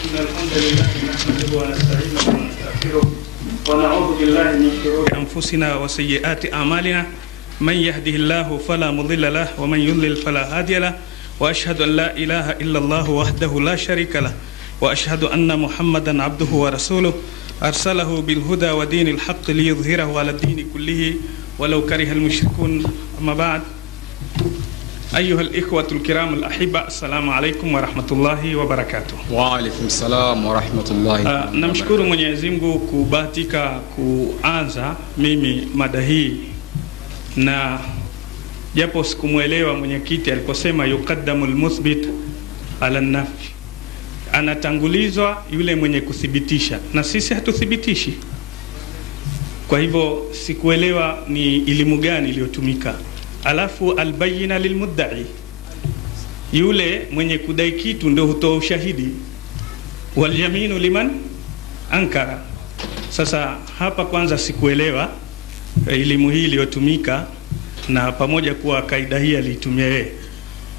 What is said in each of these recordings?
إن الحمد لله نحمده ونستعينه ونستغفره ونعوذ بالله من شرور أنفسنا وسيئات أعمالنا من يهده الله فلا مضل له ومن يضلل فلا هادي له وأشهد أن لا إله إلا الله وحده لا شريك له وأشهد أن محمدا عبده ورسوله أرسله بالهدى ودين الحق ليظهره على الدين كله ولو كره المشركون. أما بعد، أيها الإخوة الكرام الأحبة، السلام عليكم ورحمة الله وبركاته. وعليكم السلام ورحمة الله وبركاته. Namshukuru Mwenyezi Mungu kubahatika kuanza mimi mada hii, na japo sikumuelewa mwenyekiti aliposema yuqaddamu almuthbit ala nafi, anatangulizwa yule mwenye kuthibitisha na sisi hatuthibitishi. Kwa hivyo sikuelewa ni elimu gani iliyotumika. Alafu albayina lilmudda'i, yule mwenye kudai kitu ndio hutoa ushahidi, walyaminu liman ankara. Sasa hapa kwanza sikuelewa elimu hii iliyotumika, na pamoja kuwa kaida hii aliitumia yeye.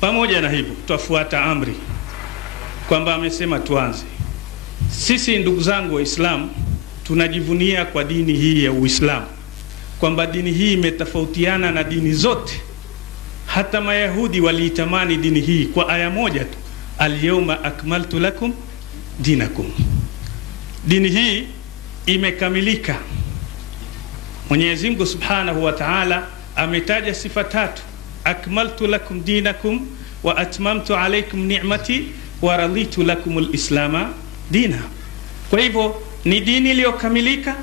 Pamoja na hivyo tutafuata amri kwamba amesema tuanze. Sisi ndugu zangu Waislamu tunajivunia kwa dini hii ya Uislamu kwamba dini hii imetofautiana na dini zote. Hata Mayahudi waliitamani dini hii kwa aya moja tu, al-yawma akmaltu lakum dinakum. Dini hii imekamilika. Mwenyezi Mungu Subhanahu wa Ta'ala ametaja sifa tatu: akmaltu lakum dinakum wa atmamtu alaykum ni'mati wa raditu lakum al-islama dina. Kwa hivyo ni dini iliyokamilika,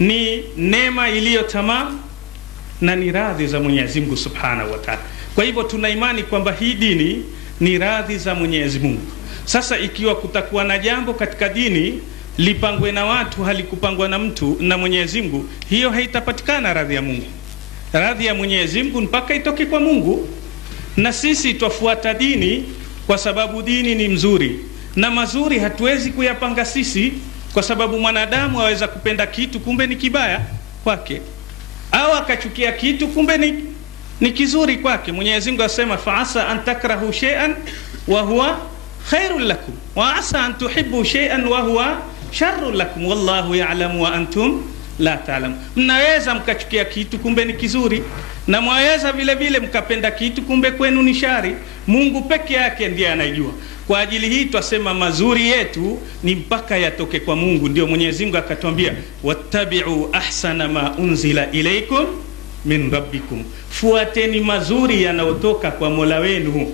ni neema iliyo tamam, na ni radhi za Mwenyezi Mungu Subhanahu wa Ta'ala. Kwa hivyo tuna imani kwamba hii dini ni radhi za Mwenyezi Mungu. Sasa ikiwa kutakuwa na jambo katika dini lipangwe na watu, halikupangwa na mtu na Mwenyezi Mungu, hiyo haitapatikana radhi ya Mungu. Radhi ya Mwenyezi Mungu mpaka itoke kwa Mungu, na sisi twafuata dini kwa sababu dini ni mzuri, na mazuri hatuwezi kuyapanga sisi, kwa sababu mwanadamu aweza kupenda kitu kumbe ni kibaya kwake, au akachukia kitu kumbe ni kizuri kwake. Mwenyezi Mungu asema fa'asa an takrahu shay'an wa huwa khairul lakum wa asa an tuhibbu shay'an wa huwa sharrul lakum wallahu ya'lamu wa antum la ta'lamun. Mnaweza mkachukia kitu kumbe ni kizuri, na mwaweza vile vile mkapenda kitu kumbe kwenu ni shari. Mungu peke yake ndiye anajua. Kwa ajili hii twasema mazuri yetu ni mpaka yatoke kwa Mungu. Ndio Mwenyezi Mungu akatuambia wattabi'u ahsana ma unzila ilaykum min rabbikum, fuateni mazuri yanayotoka kwa Mola wenu.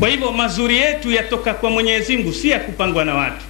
Kwa hivyo mazuri yetu yatoka kwa Mwenyezi Mungu, si ya kupangwa na watu.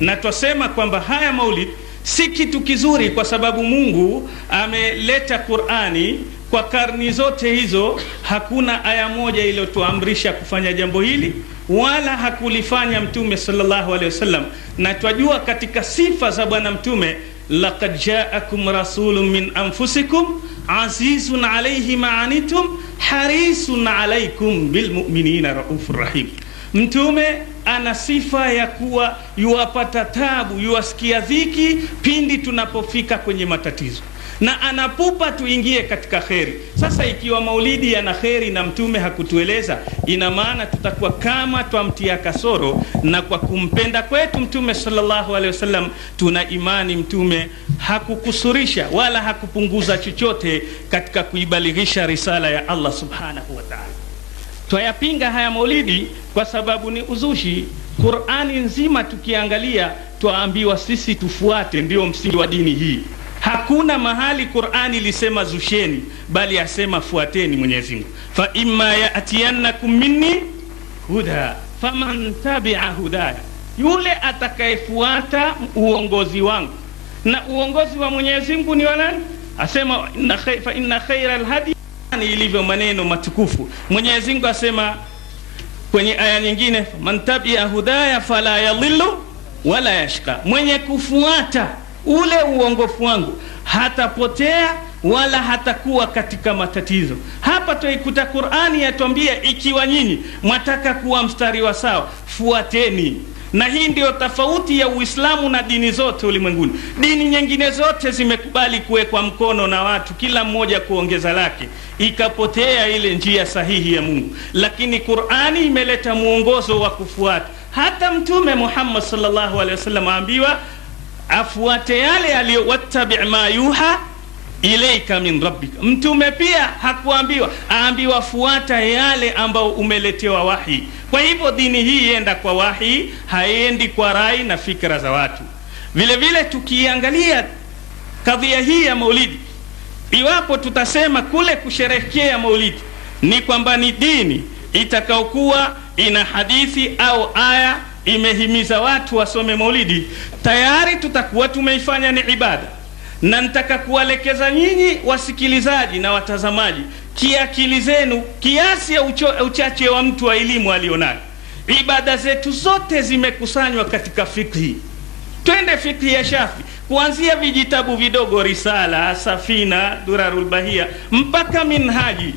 Na twasema kwamba haya maulid si kitu kizuri kwa sababu Mungu ameleta Qur'ani kwa karni zote hizo. Hakuna aya moja iliyotuamrisha kufanya jambo hili, wala hakulifanya Mtume sallallahu alaihi wasallam. Na twajua katika sifa za bwana Mtume, laqad ja'akum rasulun min anfusikum azizun alayhi ma anitum harisun alaykum bil mu'minina raufur rahim. Mtume ana sifa ya kuwa yuwapata tabu, yuwasikia dhiki pindi tunapofika kwenye matatizo, na anapupa tuingie katika kheri. Sasa ikiwa maulidi yana kheri na Mtume hakutueleza, ina maana tutakuwa kama twamtia kasoro. Na kwa kumpenda kwetu Mtume sallallahu alaihi wasallam tuna imani Mtume hakukusurisha wala hakupunguza chochote katika kuibalighisha risala ya Allah Subhanahu wa Ta'ala. Twayapinga haya maulidi kwa sababu ni uzushi. Qur'ani nzima tukiangalia twaambiwa sisi tufuate, ndio msingi wa dini hii. Hakuna mahali Qur'ani lisema zusheni, bali asema fuateni Mwenyezi Mungu. Fa imma ya'tiyannakum minni huda faman tabi'a hudaya, yule atakayefuata uongozi wangu. Na uongozi wa Mwenyezi Mungu ni wala asema fa inna khayral hadi, ni ilivyo maneno matukufu. Mwenyezi Mungu asema kwenye aya nyingine, man tabi'a hudaya fala yadhillu wala yashqa, mwenye kufuata ule uongofu wangu hatapotea wala hatakuwa katika matatizo. Hapa tuikuta Qur'ani yatuambia ikiwa nyinyi mwataka kuwa mstari wa sawa, fuateni. Na hii ndio tofauti ya Uislamu na dini zote ulimwenguni. Dini nyingine zote zimekubali kuwekwa mkono na watu, kila mmoja kuongeza lake, ikapotea ile njia sahihi ya Mungu. Lakini Qur'ani imeleta muongozo wa kufuata. hata Mtume Muhammad sallallahu alaihi wasallam aambiwa afuate yale aliyo, wattabi' ma yuha ilaika min rabbika. Mtume pia hakuambiwa, aambiwa fuata yale ambao umeletewa wahi. Kwa hivyo dini hii ienda kwa wahi, haendi kwa rai na fikra za watu. Vile vile tukiangalia kadhia hii ya maulidi, iwapo tutasema kule kusherehekea maulidi ni kwamba ni dini itakaokuwa ina hadithi au aya imehimiza watu wasome maulidi, tayari tutakuwa tumeifanya ni ibada. Na nitaka kuelekeza nyinyi wasikilizaji na watazamaji, kiakili zenu kiasi ya uchache wa mtu wa elimu alionayo, ibada zetu zote zimekusanywa katika fikhi. Twende fikhi ya Shafi, kuanzia vijitabu vidogo, Risala, Safina, Durarul Bahia mpaka Minhaji.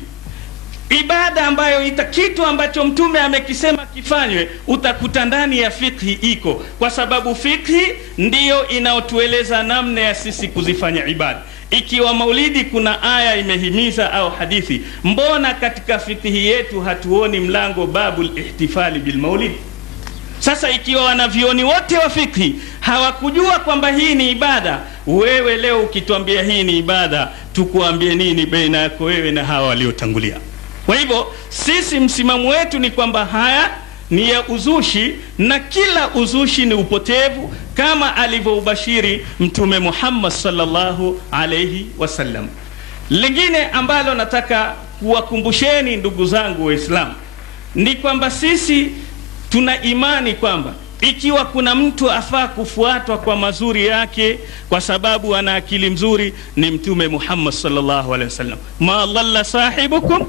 Ibada ambayo kitu ambacho Mtume amekisema kifanywe, utakuta ndani ya fikhi iko, kwa sababu fikhi ndiyo inaotueleza namna ya sisi kuzifanya ibada. Ikiwa maulidi kuna aya imehimiza au hadithi, mbona katika fikhi yetu hatuoni mlango babul ihtifali bil maulid? Sasa ikiwa wanavioni wote wa fikhi hawakujua kwamba hii ni ibada, wewe leo ukituambia hii ni ibada, tukuambie nini baina yako wewe na hawa waliotangulia? Kwa hivyo sisi msimamo wetu ni kwamba haya ni ya uzushi, na kila uzushi ni upotevu, kama alivyoubashiri Mtume Muhammad sallallahu alayhi wasallam. Lingine ambalo nataka kuwakumbusheni ndugu zangu Waislamu ni kwamba sisi tuna imani kwamba ikiwa kuna mtu afaa kufuatwa kwa mazuri yake kwa sababu ana akili mzuri, ni Mtume Muhammad sallallahu alaihi wasallam. Ma dhalla sahibukum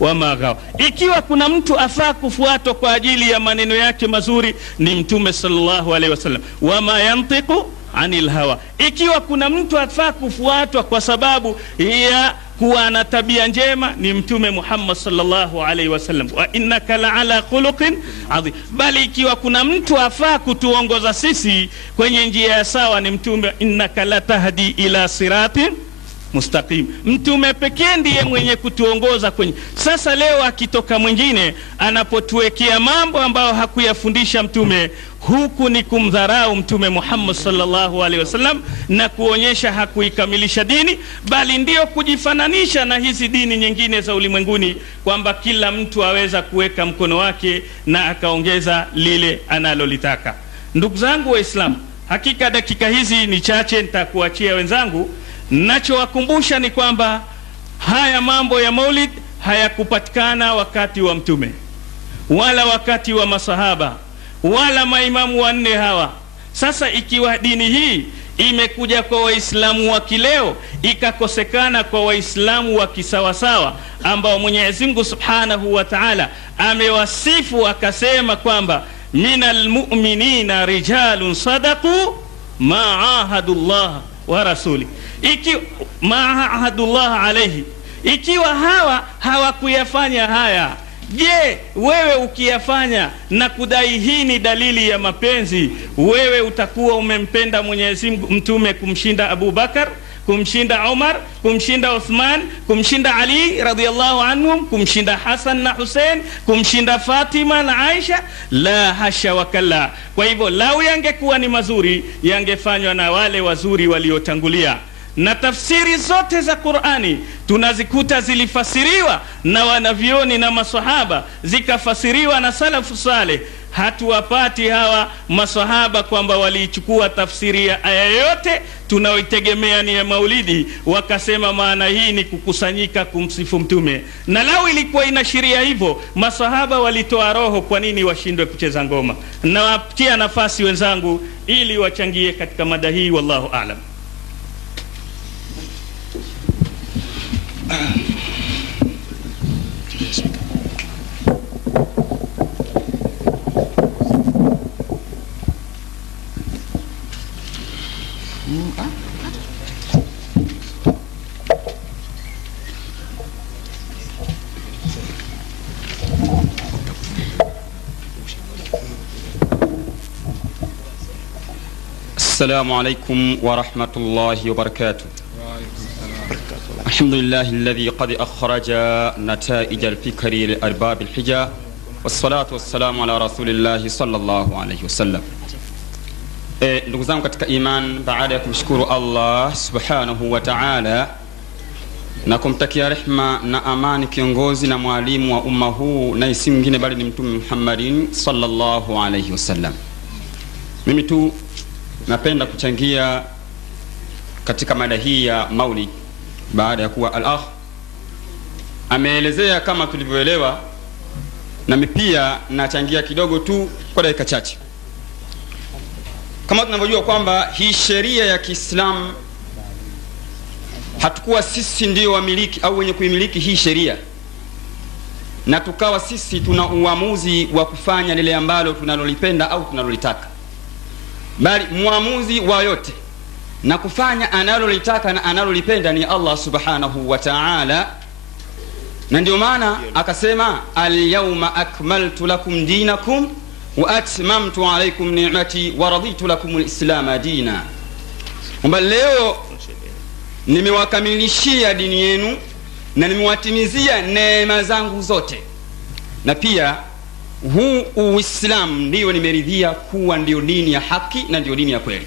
wa ma ghawa. Ikiwa kuna mtu afaa kufuatwa kwa ajili ya maneno yake mazuri, ni Mtume sallallahu alaihi wasallam. Wa ma yantiqu anil hawa. Ikiwa kuna mtu afaa kufuatwa kwa sababu ya kuwa na tabia njema, ni Mtume Muhammad sallallahu alaihi wasallam. Wa innaka la'ala khuluqin adhim. Bali ikiwa kuna mtu afaa kutuongoza sisi kwenye njia ya sawa, ni Mtume, innaka latahdi ila siratin mustaqim. Mtume pekee ndiye mwenye kutuongoza kwenye. Sasa leo akitoka mwingine anapotuwekea mambo ambayo hakuyafundisha Mtume, huku ni kumdharau Mtume Muhammad sallallahu alaihi wasallam na kuonyesha hakuikamilisha dini, bali ndio kujifananisha na hizi dini nyingine za ulimwenguni, kwamba kila mtu aweza kuweka mkono wake na akaongeza lile analolitaka. Ndugu zangu Waislamu, hakika dakika hizi ni chache, nitakuachia wenzangu. Nachowakumbusha ni kwamba haya mambo ya maulid hayakupatikana wakati wa Mtume, wala wakati wa masahaba, wala maimamu wanne hawa. Sasa ikiwa dini hii imekuja kwa Waislamu wa kileo, ikakosekana kwa Waislamu wa kisawasawa ambao Mwenyezi Mungu Subhanahu wa Ta'ala amewasifu akasema kwamba minal mu'minina rijalun sadaqu ma ahadullah wa rasuli, ma ahadullah alayhi. Ikiwa hawa hawakuyafanya haya, je, wewe ukiyafanya na kudai hii ni dalili ya mapenzi, wewe utakuwa umempenda Mwenyezi Mungu Mtume kumshinda Abu Bakar, kumshinda Umar, kumshinda Uthman, kumshinda Ali radhiyallahu anhum, kumshinda Hasan na Hussein, kumshinda Fatima na Aisha? La hasha wa kalla. Kwa hivyo lau yangekuwa ni mazuri, yangefanywa na wale wazuri waliotangulia. Na tafsiri zote za Qur'ani tunazikuta zilifasiriwa na wanavioni na maswahaba, zikafasiriwa na salafu saleh. Hatuwapati hawa maswahaba kwamba walichukua tafsiri ya aya yote tunaoitegemea ni ya maulidi, wakasema maana hii ni kukusanyika kumsifu Mtume. Na lau ilikuwa inashiria hivyo, maswahaba walitoa roho, kwa nini washindwe kucheza ngoma? Na wapatia nafasi wenzangu ili wachangie katika mada hii. Wallahu a'lam. السلام عليكم ورحمة الله وبركاته. الحمد لله الذي قد أخرج نتائج الفكر لأرباب الحجة wassalatu wassalamu ala rasulillahi sallallahu alayhi wasallam. Ndugu zangu katika iman, baada ya kumshukuru Allah subhanahu wa ta'ala na kumtakia rehma na amani kiongozi na mwalimu wa umma huu, na si mwingine bali ni Mtume Muhammadin sallallahu alayhi wasallam, mimi tu napenda kuchangia katika mada hii ya Maulid, baada ya kuwa al-akh ameelezea kama tulivyoelewa, na mimi pia nachangia kidogo tu kwa dakika chache. Kama tunavyojua kwamba hii sheria ya Kiislamu hatukuwa sisi ndio wamiliki au wenye kuimiliki hii sheria, na tukawa sisi tuna uamuzi wa kufanya lile ambalo tunalolipenda au tunalolitaka, bali muamuzi wa yote na kufanya analolitaka na analolipenda ni Allah subhanahu wa ta'ala. Na ndio maana akasema al-yawma akmaltu lakum dinakum wa atmamtu alaykum ni'mati wa raditu lakum al-islam dina, kwamba leo nimewakamilishia dini yenu na nimewatimizia neema zangu zote, na pia huu Uislamu ndio nimeridhia kuwa ndio dini ya haki na ndio dini ya kweli.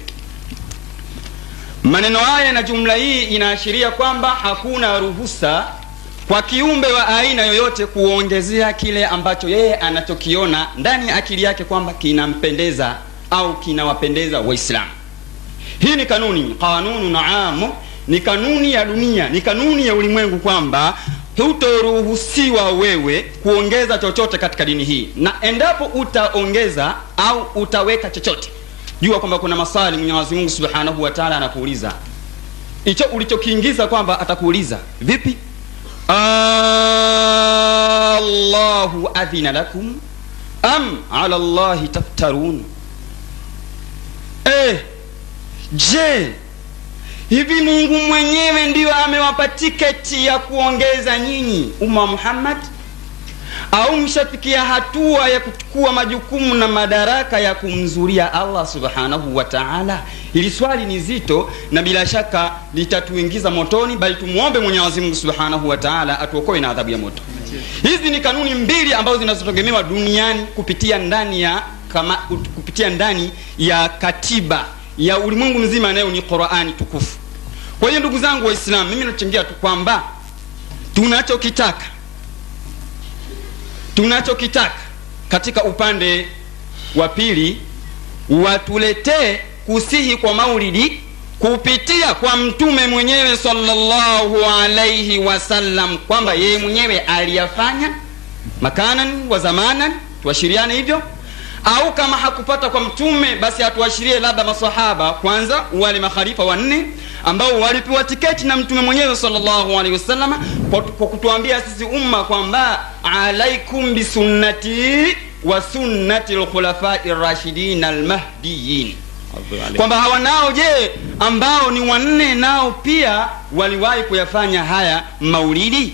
Maneno haya na jumla hii inaashiria kwamba hakuna ruhusa kwa kiumbe wa aina yoyote kuongezea kile ambacho yeye anachokiona ndani ya akili yake kwamba kinampendeza au kinawapendeza Waislamu. Hii ni kanuni, kanunu aam, ni kanuni ya dunia, ni kanuni ya ulimwengu, kwamba hutoruhusiwa wewe kuongeza chochote katika dini hii, na endapo utaongeza au utaweka chochote, jua kwamba kuna maswali Mwenyezi Mungu Subhanahu wa Ta'ala anakuuliza. Hicho ulichokiingiza kwamba atakuuliza vipi? Allahu adhina lakum am ala Allahi taftarun. Je, hivi Mungu mwenyewe ndio amewapa tiketi ya kuongeza nyinyi umma Muhammad, au mshafikia hatua ya kuchukua majukumu na madaraka ya kumzuria Allah subhanahu wa ta'ala? Hili swali ni zito na bila shaka litatuingiza motoni, bali tumuombe Mwenyezi Mungu Subhanahu wa Ta'ala atuokoe na adhabu ya moto. Hizi ni kanuni mbili ambazo zinazotegemewa duniani kupitia ndani ya katiba ya ulimwengu mzima, nayo ni Qur'ani tukufu. Kwa hiyo ndugu zangu Waislamu, mimi nachangia tu kwamba tunachokitaka katika upande wa pili, watuletee kusihi kwa maulidi kupitia kwa mtume mwenyewe sallallahu alayhi wasallam, kwamba yeye mwenyewe aliyafanya makanan wa zamanan, tuashiriane hivyo, au kama hakupata kwa mtume basi atuashirie labda maswahaba kwanza, wale makhalifa wanne ambao walipewa tiketi na mtume mwenyewe sallallahu alayhi wasallam, kwa kutuambia sisi umma kwamba alaikum bisunnati wa sunnati al-khulafa'i ar-rashidin al-mahdiyyin, kwamba hawa nao je ambao ni wanne nao pia waliwahi kuyafanya haya maulidi.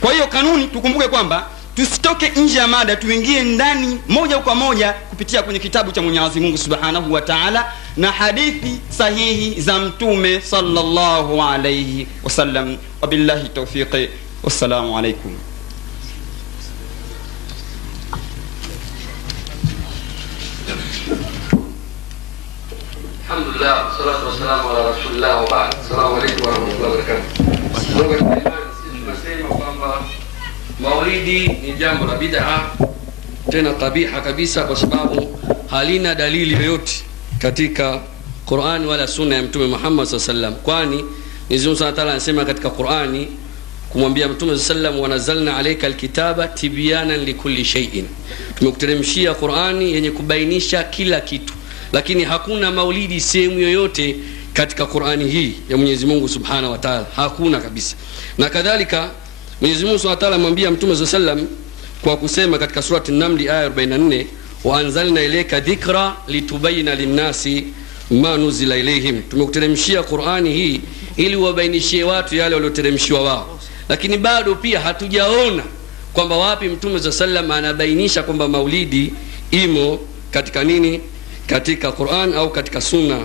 Kwa hiyo kanuni tukumbuke kwamba tusitoke nje ya mada, tuingie ndani moja kwa moja kupitia kwenye kitabu cha Mwenyezi Mungu Subhanahu wa Ta'ala na hadithi sahihi za mtume sallallahu alayhi wasallam. Wabillahi tawfiqi, wassalamu alaykum. Alhamdulillah, salatu wassalamu ala rasulillah wa ba'd. Assalamu alaykum wa rahmatullahi wa barakatuh. Ndugu zangu, tunasema kwamba maulidi ni jambo la bid'a, tena kabiha kabisa, kwa sababu halina dalili yoyote katika Qur'ani wala sunna ya mtume Muhammad sallallahu alaihi wasallam. Kwani Mwenyezi Mungu Subhanahu wa Ta'ala anasema katika Qur'ani kumwambia mtume sallallahu alaihi wasallam, wa nazalna alayka alkitaba tibyanan likulli shay'in, tumekuteremshia Qur'ani yenye kubainisha kila kitu. Lakini hakuna maulidi sehemu yoyote katika Qur'ani hii ya Mwenyezi Mungu Subhanahu wa Ta'ala, hakuna kabisa. Na kadhalika Mwenyezi Mungu Subhanahu wa Ta'ala amwambia mtume sallallahu alaihi wasallam kwa kusema katika surati an-Naml aya 44, wa anzalna ilayka dhikra litubayyana lin-nasi ma nuzila ilayhim, tumekuteremshia Qur'ani hii ili wabainishie watu yale walioteremshiwa wao. Lakini bado pia hatujaona kwamba wapi mtume sallallahu alaihi wasallam anabainisha kwamba maulidi imo katika nini, katika Qur'an au katika sunna.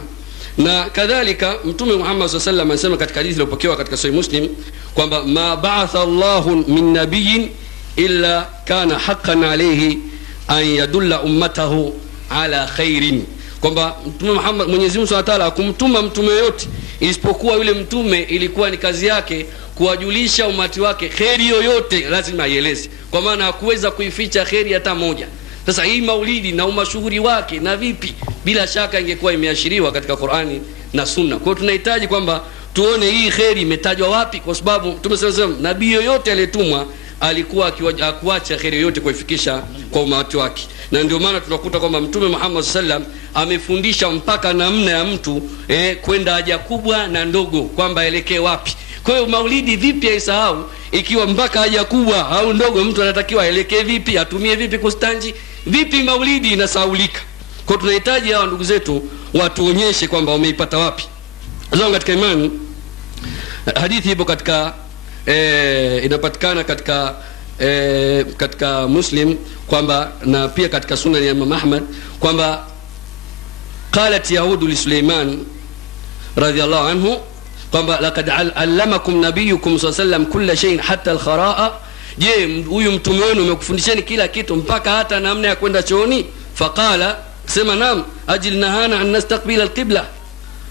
Na kadhalika mtume Muhammad sallallahu alaihi wasallam anasema katika hadithi iliyopokewa katika Sahih Muslim kwamba ma ba'atha Allahu min nabiyyin illa kana haqqan alayhi an yadulla ummatahu ala khairin, kwamba Mtume Muhammad, Mwenyezi Mungu Subhanahu wa Ta'ala kumtuma mtume yote isipokuwa yule mtume ilikuwa ni kazi yake kuwajulisha umati wake kheri yoyote lazima aieleze, kwa maana hakuweza kuificha kheri hata moja. Sasa hii maulidi na umashuhuri wake na vipi, bila shaka ingekuwa imeashiriwa katika Qur'ani na Sunna. Kwa hiyo tunahitaji kwamba tuone hii kheri imetajwa wapi, kwa sababu Mtume sallallahu alayhi wasallam, nabii yoyote aliyetumwa alikuwa akiacha kheri yote kuifikisha kwa umati wake. Na ndio maana tunakuta kwamba Mtume Muhammad sallam amefundisha mpaka namna ya mtu kwenda haja kubwa na ndogo, kwamba elekee wapi. Kwa hiyo maulidi vipi aisahau, ikiwa mpaka haja kubwa au ndogo mtu anatakiwa aelekee vipi, atumie vipi kustanji, vipi maulidi inasahaulika. Kwa hiyo tunahitaji hawa ndugu zetu watuonyeshe kwamba wameipata wapi. Zangu katika imani, hadithi ipo katika inapatikana katika Muslim, kwamba na pia katika Sunan ya Imam Ahmad, kwamba qalat yahudu li Sulaiman radhiyallahu anhu, kwamba laqad allamakum nabiyukum sallallahu alayhi wasallam kulla shay'in hatta al-khara'a, je, huyu mtume wenu amekufundisheni kila kitu mpaka hata namna ya kwenda chooni? Faqala, sema naam. Ajilnahana an nastaqbila al-qibla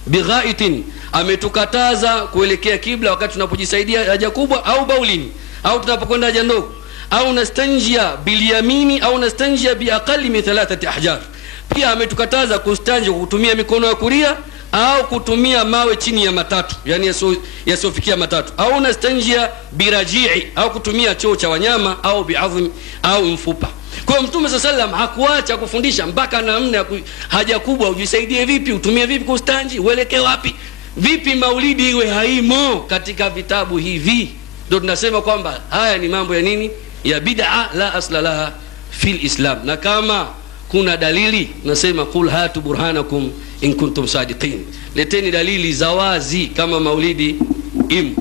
bighaitin, ametukataza kuelekea kibla wakati tunapojisaidia haja kubwa au baulini au tunapokwenda haja ndogo, au nastanjia bil yamini au nastanjia bi aqalli min 3 ahjar. Pia ametukataza kustanji kutumia mikono ya kulia au kutumia mawe chini ya 3, yani yasiofikia 3, au nastanjia biraji'i, au kutumia choo cha wanyama, au bi'azm, au mfupa. Kwa Mtume sallam hakuacha kufundisha mpaka namna ya haja kubwa ujisaidie vipi, utumie vipi kustanji, uelekee wapi. Vipi maulidi iwe haimo katika vitabu hivi? Ndio tunasema kwamba haya ni mambo ya nini, ya bid'a la asla laha fil Islam. Na kama kuna dalili, nasema qul hatu burhanakum in kuntum sadiqin, leteni dalili za wazi kama maulidi im.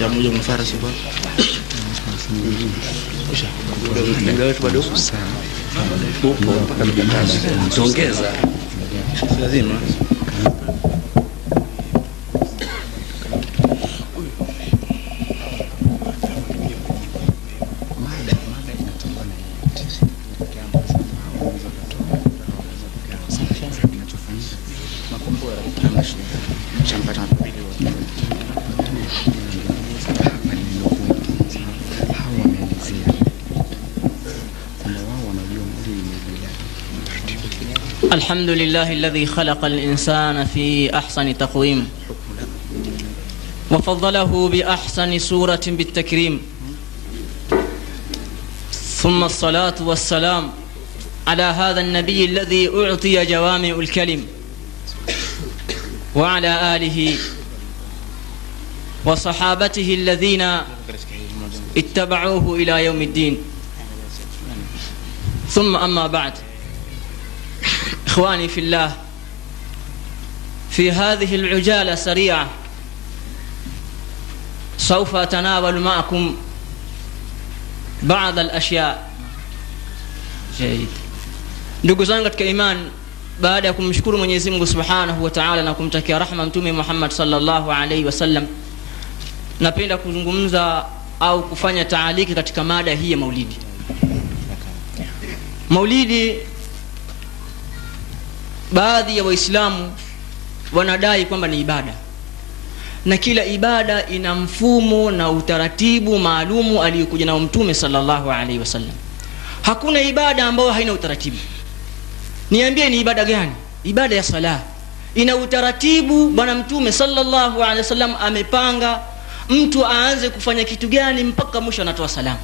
Jamu mfarasi kwa ongeza lazima. الحمد لله الذي خلق الإنسان في أحسن تقويم وفضله بأحسن سورة بالتكريم، ثم الصلاة والسلام على هذا النبي الذي أعطي جوامع الكلم، وعلى آله وصحابته الذين اتبعوه إلى يوم الدين. ثم أما بعد، إخواني في الله، في هذه العجالة سريعة سوف أتناول معكم بعض الأشياء. جيد. ndugu zangu katika imani, baada ya kumshukuru Mwenyezi Mungu Subhanahu wa Ta'ala na kumtakia rahma Mtume Muhammad sallallahu alaihi wasallam, napenda kuzungumza au kufanya taaliki katika mada hii ya maulidi. Maulidi, baadhi ya Waislamu wanadai kwamba ni ibada, na kila ibada ina mfumo na utaratibu maalumu aliyokuja nao Mtume sallallahu alaihi wasallam. Hakuna ibada ambayo haina utaratibu. Niambie ni ibada gani? Ibada ya sala ina utaratibu. Bwana Mtume sallallahu alaihi wasallam amepanga mtu aanze kufanya kitu gani mpaka mwisho anatoa salamu.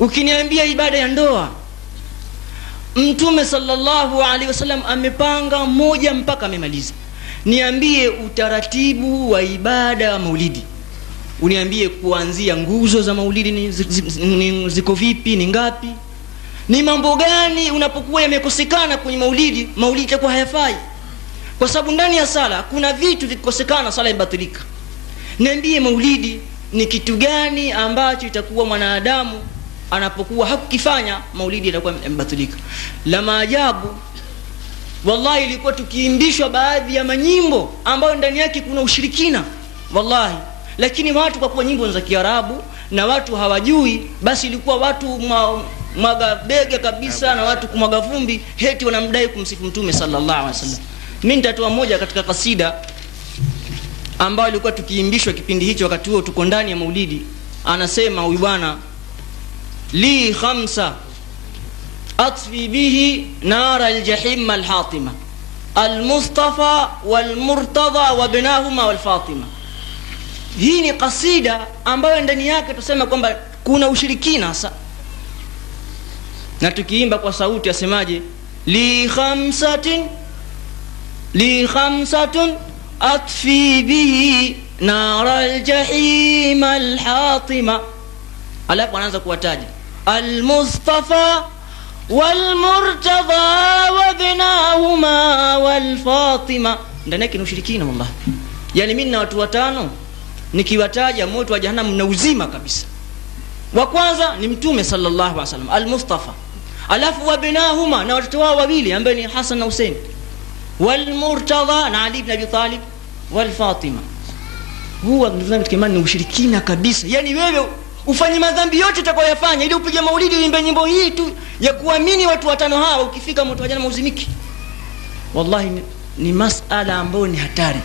Ukiniambia ibada ya ndoa, Mtume sallallahu alaihi wasallam amepanga moja mpaka amemaliza. Niambie utaratibu wa ibada ya maulidi, uniambie kuanzia nguzo za maulidi ziko vipi, ni ngapi, ni mambo gani unapokuwa yamekosekana kwenye maulidi, maulidi itakuwa hayafai. Kwa sababu ndani ya sala kuna vitu vikikosekana sala ibatilika. Niambie maulidi ni kitu gani ambacho itakuwa mwanadamu anapokuwa hakukifanya maulidi itakuwa imebatilika. La maajabu, wallahi ilikuwa tukiimbishwa baadhi ya manyimbo ambayo ndani yake kuna ushirikina wallahi, lakini watu kwa kuwa nyimbo za Kiarabu na watu hawajui, basi ilikuwa watu mwaga bega kabisa na watu kumwaga vumbi, heti wanamdai kumsifu Mtume sallallahu alaihi wasallam. Mimi nitatoa moja katika kasida ambayo ilikuwa tukiimbishwa kipindi hicho, wakati huo tuko ndani ya maulidi. Anasema huyu bwana, li khamsa atfi bihi nara aljahim alhatima almustafa walmurtada wabnahuma walfatima. Hii ni kasida ambayo ndani yake tusema kwamba kuna ushirikina. Sasa na tukiimba kwa sauti asemaje, li khamsatun atfi bihi nara aljahim alhatima, alafu anaanza kuwataja almustafa walmurtada wabnahuma walfatima. Ndani yake ni ushirikina wallahi. Yani mimi na watu watano nikiwataja moto wa jahannam na uzima kabisa. Wa kwanza ni Mtume sallallahu alaihi wasallam al-Mustafa, alafu wabnahuma na watoto wao wawili ambao ni Hassan na Hussein, walmurtada na Ali ibn Abi Talib, walfatima. Huwa ndio kitu ni ushirikina kabisa. Yani wewe ufanye madhambi yote utakayofanya ili upige maulidi uimbe nyimbo hii tu ya kuamini watu watano hawa, ukifika moto wa jahannam uzimiki. Wallahi ni masala ambayo ni hatari.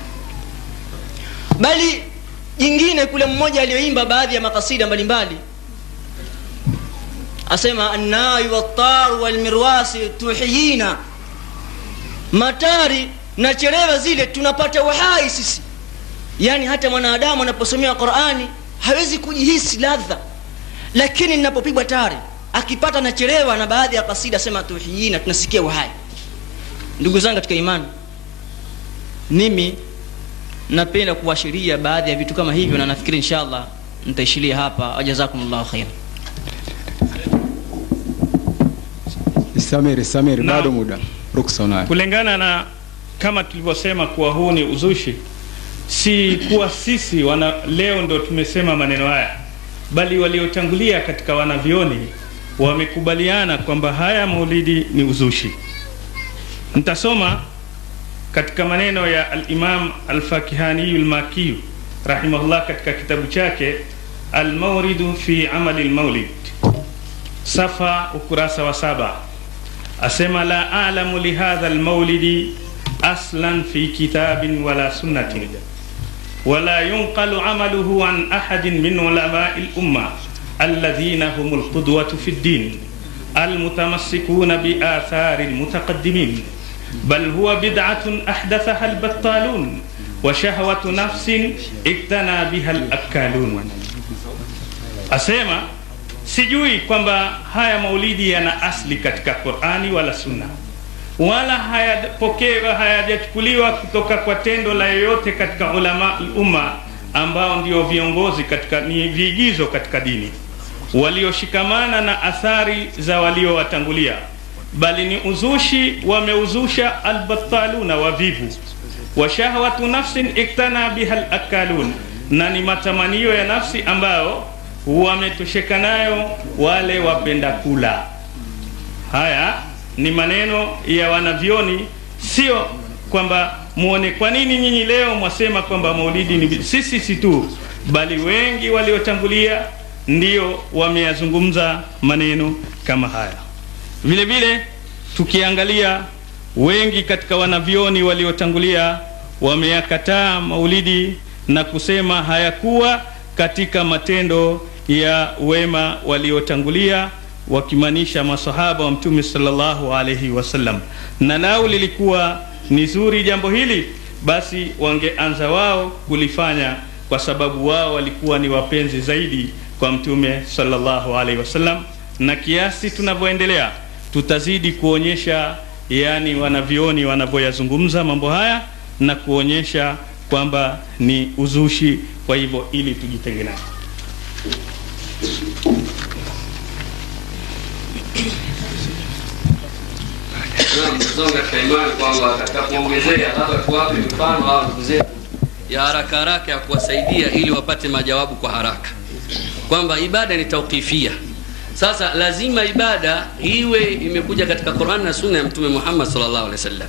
Bali jingine kule mmoja aliyoimba baadhi ya makasida mbalimbali asema an-na'i wat-tar wal-mirwasi tuhiyina, matari na chereva zile tunapata uhai sisi. Yani hata mwanadamu anaposomea Qur'ani hawezi kujihisi ladha, lakini ninapopigwa tari akipata na chereva na baadhi ya kasida sema tuhiyina, tunasikia uhai. Ndugu zangu katika imani, mimi napenda kuashiria baadhi ya vitu kama hivyo, na nafikiri inshallah nitaishilia hapa. Jazakumullahu khair. Samir bado muda ruksa unayo. Kulingana na kama tulivyosema kuwa huu ni uzushi, si kuwa sisi leo ndo tumesema maneno haya, bali waliotangulia katika wanavioni wamekubaliana kwamba haya maulidi ni uzushi. Nitasoma katika maneno ya al-Imam al-Fakihani al-Maki rahimahullah katika kitabu chake Al-Mawrid fi Amal al-Mawlid, safa ukurasa wa 7. Asema la a'lamu li hadha al-mawlid aslan fi kitabin wala sunnatin wala yunqalu amaluhu an ahadin min ulama'i al-umma alladhina humul qudwatu fi ad-din al-mutamassikuna bi athari al-mutaqaddimin, بل هو بدعة أحدثها البطالون وشهوة نفس اقتنى بها الأكالون. Asema sijui kwamba haya maulidi yana asli katika Qur'ani wala Sunna, wala hayajachukuliwa kutoka kwa tendo la yoyote katika ulama umma ambao ndio viongozi katika ni viigizo katika dini, walioshikamana na athari za waliowatangulia, bali ni uzushi wameuzusha albattaluna wavivu, wa shahwatu nafsin iktana biha alakalun, na ni matamanio ya nafsi ambao wametosheka nayo wale wapenda kula. Haya ni maneno ya wanavioni, sio kwamba muone kwa nini nyinyi leo mwasema kwamba maulidi ni sisi tu, bali wengi waliotangulia ndio wameyazungumza maneno kama haya. Vile vile tukiangalia wengi katika wanavioni waliotangulia wameyakataa maulidi na kusema hayakuwa katika matendo ya wema waliotangulia, wakimaanisha masahaba wa Mtume sallallahu alayhi wasallam. Na lao lilikuwa ni zuri jambo hili, basi wangeanza wao kulifanya, kwa sababu wao walikuwa ni wapenzi zaidi kwa Mtume sallallahu alayhi wasallam. Na kiasi tunavyoendelea tutazidi kuonyesha yani wanavioni wanavyoyazungumza mambo haya na kuonyesha kwamba ni uzushi. Kwa hivyo ili tujitengeneze. Mzonga katika imani kwamba katika kuongezea labda kuwapi mfano au ndugu zetu ya haraka haraka ya kuwasaidia ili wapate majawabu kwa haraka, kwamba ibada ni tawqifia, Sasa lazima ibada iwe imekuja katika Qur'an na Sunna ya Mtume Muhammad sallallahu alaihi wasallam.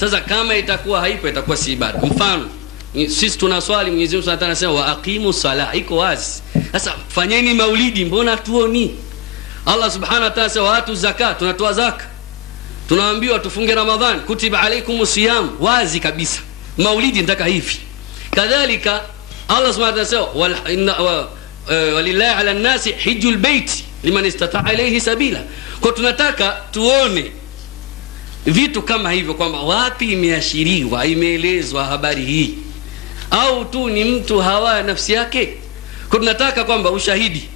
Sasa kama itakuwa haipo, itakuwa si ibada. Mfano, sisi tunaswali, Mwenyezi Mungu Subhanahu wa Ta'ala anasema wa aqimus sala, iko wazi. Sasa fanyeni maulidi, mbona tuoni? Allah Subhanahu wa Ta'ala anasema watu zakat, tunatoa zaka. Tunaambiwa tufunge Ramadhan, kutiba alaikumus siyam, wazi kabisa. Maulidi nataka hivi. Kadhalika Allah Subhanahu wa Ta'ala anasema walillahi ala nasi hijjul bait liman istata'a ilayhi sabila. Kwa tunataka tuone vitu kama hivyo, kwamba wapi imeashiriwa, imeelezwa habari hii, au tu ni mtu hawa nafsi yake. Kwa tunataka kwamba ushahidi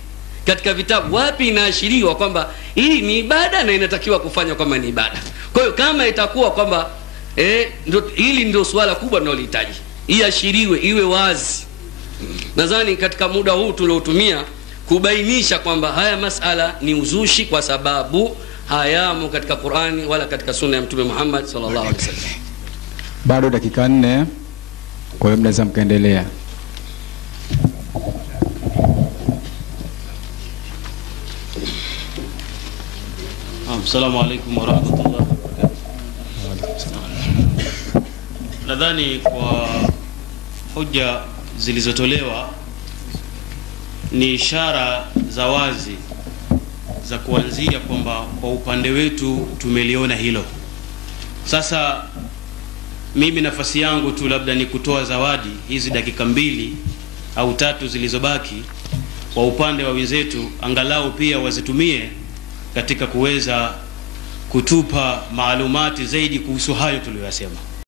katika vitabu, wapi inaashiriwa kwamba hii ni ibada na inatakiwa kufanywa kama ni ibada. Kwa hiyo kama itakuwa kwamba hili ndio swala kubwa tunalihitaji, iashiriwe, iwe wazi. Nadhani katika muda huu tuliotumia kubainisha kwamba haya masala ni uzushi, kwa sababu hayamo katika Qur'ani wala katika Sunna ya Mtume Muhammad sallallahu alaihi wasallam. Bado dakika 4, kwa hiyo mnaweza mkaendelea. Assalamu alaykum wa rahmatullahi wa barakatuh. Nadhani kwa hoja zilizotolewa ni ishara za wazi za kuanzia kwamba kwa upande wetu tumeliona hilo. Sasa mimi nafasi yangu tu labda ni kutoa zawadi hizi dakika 2 au 3 zilizobaki kwa upande wa wenzetu, angalau pia wazitumie katika kuweza kutupa maalumati zaidi kuhusu hayo tuliyosema.